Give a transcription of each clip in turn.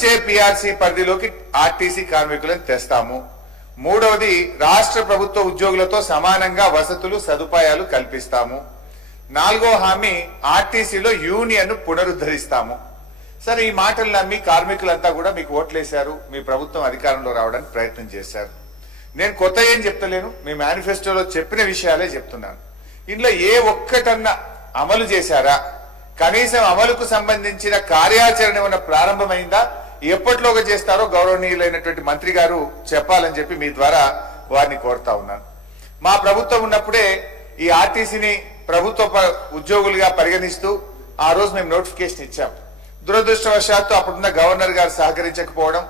వచ్చే పిఆర్సీ పరిధిలోకి ఆర్టీసీ కార్మికులను తెస్తాము. మూడవది, రాష్ట్ర ప్రభుత్వ ఉద్యోగులతో సమానంగా వసతులు సదుపాయాలు కల్పిస్తాము. నాలుగో హామీ, ఆర్టీసీలో యూనియన్ పునరుద్ధరిస్తాము. సరే, ఈ మాటలు నమ్మి కార్మికులంతా కూడా మీకు ఓట్లేశారు, మీ ప్రభుత్వం అధికారంలో రావడానికి ప్రయత్నం చేశారు. నేను కొత్త ఏం చెప్తలేను, మీ మేనిఫెస్టోలో చెప్పిన విషయాలే చెప్తున్నాను. ఇందులో ఏ ఒక్కటన్నా అమలు చేశారా? కనీసం అమలుకు సంబంధించిన కార్యాచరణ ఏమైనా ప్రారంభమైందా? ఎప్పటిలోగా చేస్తారో గౌరవనీయులైనటువంటి మంత్రి గారు చెప్పాలని చెప్పి మీ ద్వారా వారిని కోరుతా ఉన్నాను. మా ప్రభుత్వం ఉన్నప్పుడే ఈ ఆర్టీసీని ప్రభుత్వ ఉద్యోగులుగా పరిగణిస్తూ ఆ రోజు మేము నోటిఫికేషన్ ఇచ్చాం. దురదృష్టవశాత్తు అప్పుడున్న గవర్నర్ గారు సహకరించకపోవడం,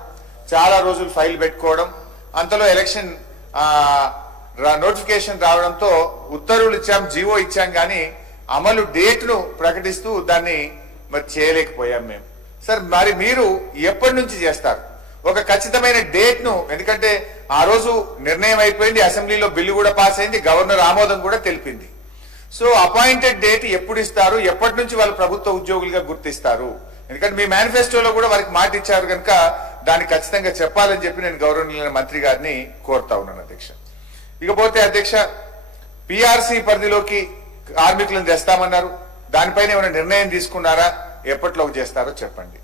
చాలా రోజులు ఫైల్ పెట్టుకోవడం, అంతలో ఎలక్షన్ నోటిఫికేషన్ రావడంతో ఉత్తర్వులు ఇచ్చాం, జీవో ఇచ్చాం, కానీ అమలు డేట్ ను ప్రకటిస్తూ దాన్ని మరి చేయలేకపోయాం మేము. సార్, మరి మీరు ఎప్పటి నుంచి చేస్తారు? ఒక ఖచ్చితమైన డేట్ ను, ఎందుకంటే ఆ రోజు నిర్ణయం అయిపోయింది, అసెంబ్లీలో బిల్లు కూడా పాస్ అయింది, గవర్నర్ ఆమోదం కూడా తెలిపింది. సో అపాయింటెడ్ డేట్ ఎప్పుడు ఇస్తారు? ఎప్పటి నుంచి వాళ్ళు ప్రభుత్వ ఉద్యోగులుగా గుర్తిస్తారు? ఎందుకంటే మీ మేనిఫెస్టోలో కూడా వారికి మాట ఇచ్చారు కనుక దాన్ని ఖచ్చితంగా చెప్పాలని చెప్పి నేను గౌరవనీయులైన మంత్రి గారిని కోరుతా ఉన్నాను అధ్యక్ష. ఇకపోతే అధ్యక్ష, పిఆర్సీ పరిధిలోకి కార్మికులను తెస్తామన్నారు, దానిపైన ఏమైనా నిర్ణయం తీసుకున్నారా? ఎప్పటిలోకి చేస్తారో చెప్పండి.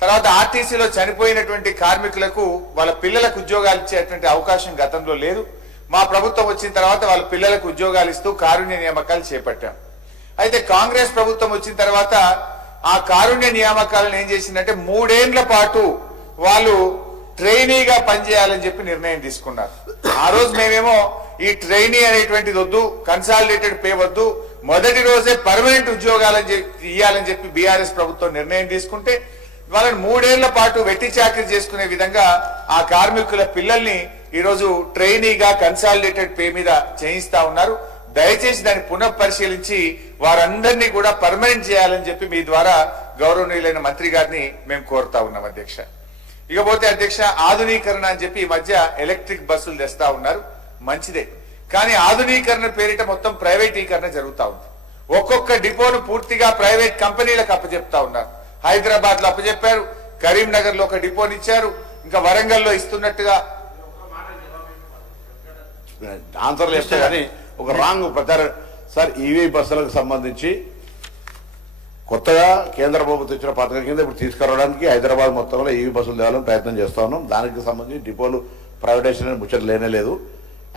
తర్వాత ఆర్టీసీలో చనిపోయినటువంటి కార్మికులకు వాళ్ళ పిల్లలకు ఉద్యోగాలు ఇచ్చేటువంటి అవకాశం గతంలో లేదు. మా ప్రభుత్వం వచ్చిన తర్వాత వాళ్ళ పిల్లలకు ఉద్యోగాలు ఇస్తూ కారుణ్య నియామకాలు చేపట్టాం. అయితే కాంగ్రెస్ ప్రభుత్వం వచ్చిన తర్వాత ఆ కారుణ్య నియామకాలను ఏం చేసిందంటే 3 ఏళ్ల పాటు వాళ్ళు ట్రైనీగా పనిచేయాలని చెప్పి నిర్ణయం తీసుకున్నారు. ఆ రోజు మేమేమో ఈ ట్రైనీ అనేటువంటిది వద్దు, కన్సాలిడేటెడ్ పే వద్దు, మొదటి రోజే పర్మనెంట్ ఉద్యోగాలని ఇవ్వాలని చెప్పి బీఆర్ఎస్ ప్రభుత్వం నిర్ణయం తీసుకుంటే వాళ్ళని 3 ఏళ్ల పాటు వెట్టి చాకరీ చేసుకునే విధంగా ఆ కార్మికుల పిల్లల్ని ఈరోజు ట్రైనీగా కన్సాలిడేటెడ్ పే మీద చేయిస్తా ఉన్నారు. దయచేసి దాన్ని పునః పరిశీలించి వారందరినీ కూడా పర్మనెంట్ చేయాలని చెప్పి మీ ద్వారా గౌరవనీయులైన మంత్రి గారిని మేము కోరుతా ఉన్నాం అధ్యక్ష. ఇకపోతే అధ్యక్ష, ఆధునీకరణ అని చెప్పి ఈ మధ్య ఎలక్ట్రిక్ బస్సులు తెస్తా ఉన్నారు, మంచిదే. కానీ ఆధునీకరణ పేరిట మొత్తం ప్రైవేటీకరణ జరుగుతా ఉంది. ఒక్కొక్క డిపోను పూర్తిగా ప్రైవేట్ కంపెనీలకు అప్పచెప్తా ఉన్నారు. హైదరాబాద్ లో అప్పచెప్పారు, కరీంనగర్ లో ఒక డిపోని ఇచ్చారు, ఇంకా వరంగల్లో ఇస్తున్నట్టుగా ఆన్సర్లు ఇస్తే కానీ ఒక రాంగ్ ప్రచారం. సార్, ఈవీ బస్సులకు సంబంధించి కొత్తగా కేంద్ర ప్రభుత్వం ఇచ్చిన పథకం కింద ఇప్పుడు తీసుకురావడానికి హైదరాబాద్ మొత్తంలో ఈవీ బస్సులు తేవాలని ప్రయత్నం చేస్తా ఉన్నాం. దానికి సంబంధించి డిపోలు ప్రైవేటైజేషన్ ముచ్చట లేనే లేదు.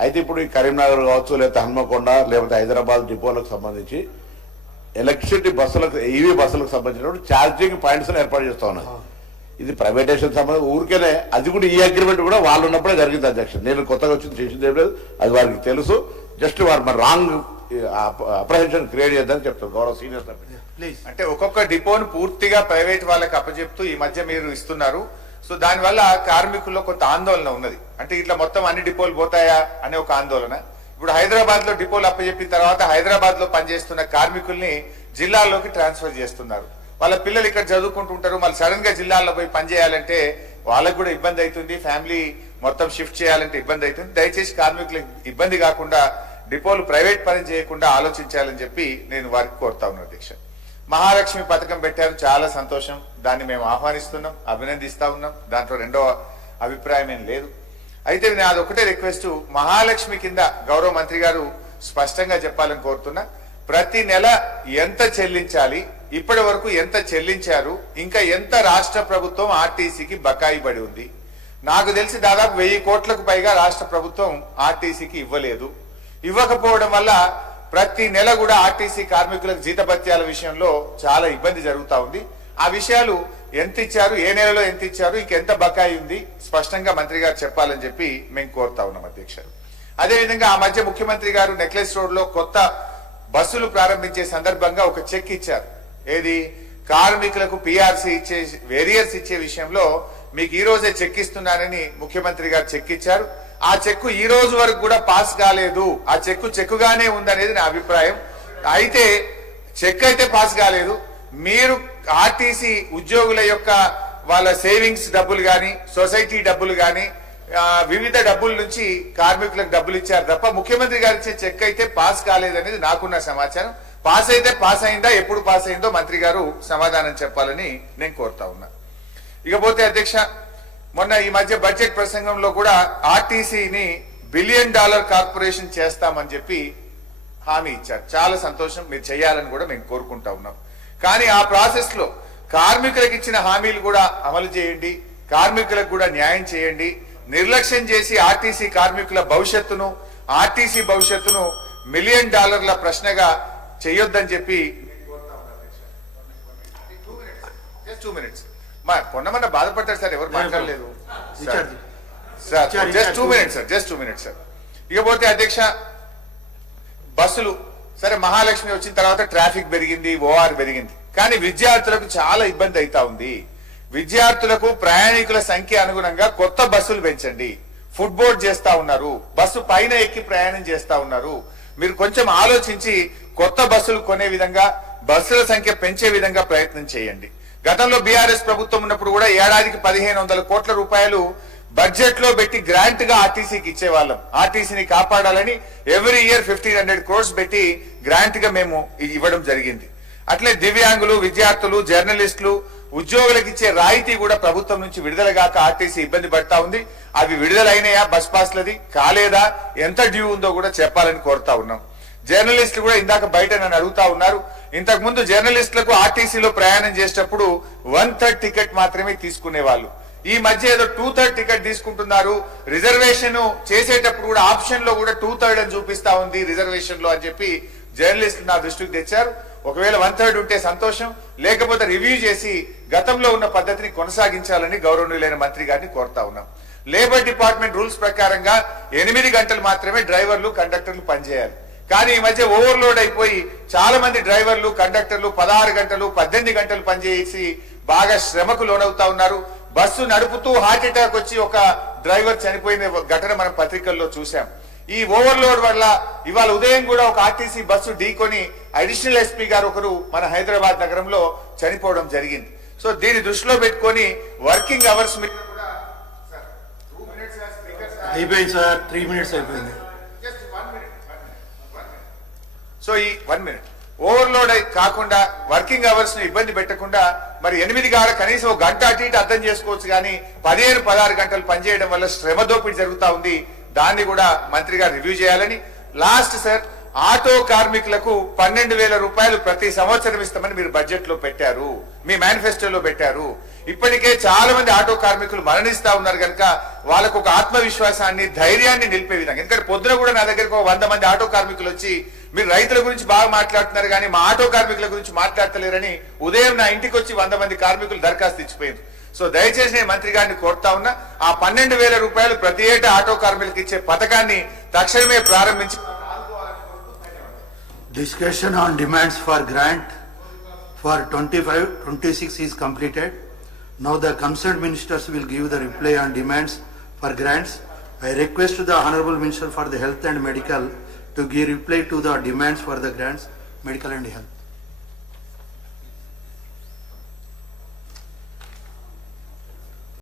అయితే ఇప్పుడు ఈ కరీంనగర్ కావచ్చు, లేకపోతే హన్మకొండ, లేకపోతే హైదరాబాద్ డిపోలకు సంబంధించి ఎలక్ట్రిసిటీ బస్సులకు, ఈవీ బస్సులకు సంబంధించినప్పుడు ఛార్జింగ్ పాయింట్స్ ఏర్పాటు చేస్తా ఉన్నాయి. ఇది ప్రైవేటైజేషన్ సంబంధం ఊరికేనే, అది కూడా ఈ అగ్రిమెంట్ కూడా వాళ్ళు ఉన్నప్పుడే జరిగింది అధ్యక్ష. నేను కొత్తగా వచ్చింది చేసింది ఏం లేదు, అది వారికి తెలుసు. జస్ట్ వారు మరి రాంగ్ అప్రహెన్షన్ క్రియేట్ చేద్దామని చెప్తారు గౌరవ సీనియర్. అంటే ఒక్కొక్క డిపోను పూర్తిగా ప్రైవేట్ వాళ్ళకి అప్పచెప్తూ ఈ మధ్య మీరు ఇస్తున్నారు. సో దానివల్ల కార్మికుల్లో కొంత ఆందోళన ఉన్నది. అంటే ఇట్లా మొత్తం అన్ని డిపోలు పోతాయా అనే ఒక ఆందోళన. ఇప్పుడు హైదరాబాద్ లో డిపోలు అప్పచెప్పిన తర్వాత హైదరాబాద్ లో పనిచేస్తున్న కార్మికుల్ని జిల్లాల్లోకి ట్రాన్స్ఫర్ చేస్తున్నారు. వాళ్ళ పిల్లలు ఇక్కడ చదువుకుంటుంటారు, మళ్ళీ సడన్ గా జిల్లాల్లో పోయి పనిచేయాలంటే వాళ్ళకు కూడా ఇబ్బంది అవుతుంది, ఫ్యామిలీ మొత్తం షిఫ్ట్ చేయాలంటే ఇబ్బంది అవుతుంది. దయచేసి కార్మికులకు ఇబ్బంది కాకుండా డిపోలు ప్రైవేట్ పని చేయకుండా ఆలోచించాలని చెప్పి నేను వారికి కోరుతా ఉన్నాను అధ్యక్ష. మహాలక్ష్మి పథకం పెట్టారు, చాలా సంతోషం, దాన్ని మేము ఆహ్వానిస్తున్నాం, అభినందిస్తా ఉన్నాం, దాంట్లో రెండో అభిప్రాయం ఏం లేదు. అయితే నాది ఒకటే రిక్వెస్ట్, మహాలక్ష్మి కింద గౌరవ మంత్రి గారు స్పష్టంగా చెప్పాలని కోరుతున్నా. ప్రతి నెల ఎంత చెల్లించాలి, ఇప్పటి వరకు ఎంత చెల్లించారు, ఇంకా ఎంత రాష్ట్ర ప్రభుత్వం ఆర్టీసీకి బకాయి పడి ఉంది? నాకు తెలిసి దాదాపు 1000 కోట్లకు పైగా రాష్ట్ర ప్రభుత్వం ఆర్టీసీకి ఇవ్వలేదు. ఇవ్వకపోవడం వల్ల ప్రతి నెల కూడా ఆర్టీసీ కార్మికులకు జీతభత్యాల విషయంలో చాలా ఇబ్బంది జరుగుతా ఉంది. ఆ విషయాలు ఎంత ఇచ్చారు, ఏ నెలలో ఎంత ఇచ్చారు, ఇంకెంత బకాయి ఉంది, స్పష్టంగా మంత్రి గారు చెప్పాలని చెప్పి మేము కోరుతా ఉన్నాం అధ్యక్ష. అదేవిధంగా ఆ మధ్య ముఖ్యమంత్రి గారు నెక్లెస్ రోడ్ లో కొత్త బస్సులు ప్రారంభించే సందర్భంగా ఒక చెక్ ఇచ్చారు. ఏది? కార్మికులకు పిఆర్సీ ఇచ్చే, వేరియర్స్ ఇచ్చే విషయంలో మీకు ఈ రోజే చెక్ ఇస్తున్నానని ముఖ్యమంత్రి గారు చెక్ ఇచ్చారు. ఆ చెక్కు ఈ రోజు వరకు కూడా పాస్ కాలేదు. ఆ చెక్కుగానే ఉందనేది నా అభిప్రాయం. అయితే చెక్ అయితే పాస్ కాలేదు. మీరు ఆర్టీసీ ఉద్యోగుల యొక్క వాళ్ళ సేవింగ్స్ డబ్బులు గాని, సొసైటీ డబ్బులు గాని, వివిధ డబ్బుల నుంచి కార్మికులకు డబ్బులు ఇచ్చారు తప్ప ముఖ్యమంత్రి గారు ఇచ్చే చెక్ అయితే పాస్ కాలేదనేది నాకున్న సమాచారం. పాస్ అయితే పాస్ అయిందా, ఎప్పుడు పాస్ అయిందో మంత్రి గారు సమాధానం చెప్పాలని నేను కోరుతా ఉన్నా. ఇకపోతే అధ్యక్ష, మొన్న ఈ మధ్య బడ్జెట్ ప్రసంగంలో కూడా ఆర్టీసీని $1 బిలియన్ కార్పొరేషన్ చేస్తామని చెప్పి హామీ ఇచ్చారు. చాలా సంతోషం, మీరు చేయాలని కూడా మేము కోరుకుంటా ఉన్నాం. కానీ ఆ ప్రాసెస్ లో కార్మికులకు ఇచ్చిన హామీలు కూడా అమలు చేయండి, కార్మికులకు కూడా న్యాయం చేయండి. నిర్లక్ష్యం చేసి ఆర్టీసీ కార్మికుల భవిష్యత్తును, ఆర్టీసీ భవిష్యత్తును $1 మిలియన్ ప్రశ్నగా చేయొద్దని చెప్పి కొన్నమన్న బాధపడ్డారు సార్, ఎవరు మాట్లాడలేదు సార్. Just 2 minutes sir. ఇకపోతే అధ్యక్ష, బస్సులు సరే, మహాలక్ష్మి వచ్చిన తర్వాత ట్రాఫిక్ పెరిగింది, ఓఆర్ పెరిగింది, కానీ విద్యార్థులకు చాలా ఇబ్బంది అవుతా ఉంది. విద్యార్థులకు ప్రయాణికుల సంఖ్య అనుగుణంగా కొత్త బస్సులు పెంచండి. ఫుట్బోర్డ్ చేస్తా ఉన్నారు, బస్సు పైన ఎక్కి ప్రయాణం చేస్తా ఉన్నారు. మీరు కొంచెం ఆలోచించి కొత్త బస్సులు కొనే విధంగా, బస్సుల సంఖ్య పెంచే విధంగా ప్రయత్నం చేయండి. గతంలో బీఆర్ఎస్ ప్రభుత్వం ఉన్నప్పుడు కూడా ఏడాదికి 1500 కోట్ల రూపాయలు బడ్జెట్ లో పెట్టి గ్రాంట్ గా ఆర్టీసీకి ఇచ్చేవాళ్ళం. ఆర్టీసీని కాపాడాలని ఎవ్రీ ఇయర్ 1500 crores పెట్టి గ్రాంట్ గా మేము ఇవ్వడం జరిగింది. అట్లే దివ్యాంగులు, విద్యార్థులు, జర్నలిస్టులు, ఉద్యోగులకు ఇచ్చే రాయితీ కూడా ప్రభుత్వం నుంచి విడుదల గాక ఆర్టీసీ ఇబ్బంది పడతా ఉంది. అవి విడుదలైనయా? బస్ పాస్లది కాలేదా? ఎంత డ్యూ ఉందో కూడా చెప్పాలని కోరుతా ఉన్నాం. జర్నలిస్టులు కూడా ఇందాక బయట నన్ను అడుగుతా ఉన్నారు. ఇంతకు ముందు జర్నలిస్టులకు ఆర్టీసీలో ప్రయాణం చేసేటప్పుడు 1/3 టికెట్ మాత్రమే తీసుకునేవాళ్ళు. ఈ మధ్య ఏదో 2/3 టికెట్ తీసుకుంటున్నారు. రిజర్వేషన్ చేసేటప్పుడు కూడా ఆప్షన్ లో కూడా 2/3 అని చూపిస్తా ఉంది రిజర్వేషన్ లో అని చెప్పి జర్నలిస్టులు నా దృష్టికి తెచ్చారు. ఒకవేళ 1/3 ఉంటే సంతోషం, లేకపోతే రివ్యూ చేసి గతంలో ఉన్న పద్ధతిని కొనసాగించాలని గౌరవనీయులైన మంత్రి గారిని కోరుతా ఉన్నాం. లేబర్ డిపార్ట్మెంట్ రూల్స్ ప్రకారంగా 8 గంటలు మాత్రమే డ్రైవర్లు, కండక్టర్లు పనిచేయాలి. కానీ ఈ మధ్య ఓవర్లోడ్ అయిపోయి చాలా మంది డ్రైవర్లు, కండక్టర్లు 16 గంటలు, 18 గంటలు పనిచేసి బాగా శ్రమకు లోనవుతా ఉన్నారు. బస్సు నడుపుతూ హార్ట్ అటాక్ వచ్చి ఒక డ్రైవర్ చనిపోయిన ఘటన మనం పత్రికల్లో చూసాం. ఈ ఓవర్లోడ్ వల్ల ఇవాళ ఉదయం కూడా ఒక ఆర్టీసీ బస్సు ఢీకొని అడిషనల్ ఎస్పీ గారు ఒకరు మన హైదరాబాద్ నగరంలో చనిపోవడం జరిగింది. సో దీన్ని దృష్టిలో పెట్టుకొని వర్కింగ్ అవర్స్ మీద కూడా అయిపోయింది సార్, 3 మినిట్స్ అయిపోయింది. సో ఈ 1 మినిట్ ఓవర్లోడ్ కాకుండా వర్కింగ్ అవర్స్ ను ఇబ్బంది పెట్టకుండా మరి 8 కాడ కనీసం ఒక గంట అటు ఇటు అర్థం చేసుకోవచ్చు, కానీ 15-16 గంటలు పనిచేయడం వల్ల శ్రమ దోపిడీ జరుగుతా ఉంది. దాన్ని కూడా మంత్రి గారు రివ్యూ చేయాలని. లాస్ట్ సార్, ఆటో కార్మికులకు 12,000 రూపాయలు ప్రతి సంవత్సరం ఇస్తామని మీరు బడ్జెట్ లో పెట్టారు, మీ మేనిఫెస్టోలో పెట్టారు. ఇప్పటికే చాలా మంది ఆటో కార్మికులు మరణిస్తా ఉన్నారు కనుక వాళ్ళకు ఒక ఆత్మవిశ్వాసాన్ని, ధైర్యాన్ని నిలిపే విధంగా. ఎందుకంటే పొద్దున కూడా నా దగ్గరకు 100 మంది ఆటో కార్మికులు వచ్చి మీరు రైతుల గురించి బాగా మాట్లాడుతున్నారు కానీ మా ఆటో కార్మికుల గురించి మాట్లాడతలేరని ఉదయం నా ఇంటికి వచ్చి 100 మంది కార్మికులు దరఖాస్తు ఇచ్చిపోయింది. సో దయచేసి నేను మంత్రి గారిని కోరుతా ఉన్నా, ఆ 12,000 రూపాయలు ప్రతి ఏటా ఆటో కార్మికులకు ఇచ్చే పథకాన్ని తక్షణమే ప్రారంభించి. Discussion on demands for grant for 25-26 is completed. Now the concerned ministers will give the reply on demands for grants. I request the Honorable Minister for the Health and Medical to give reply to the demands for the grants, medical and health.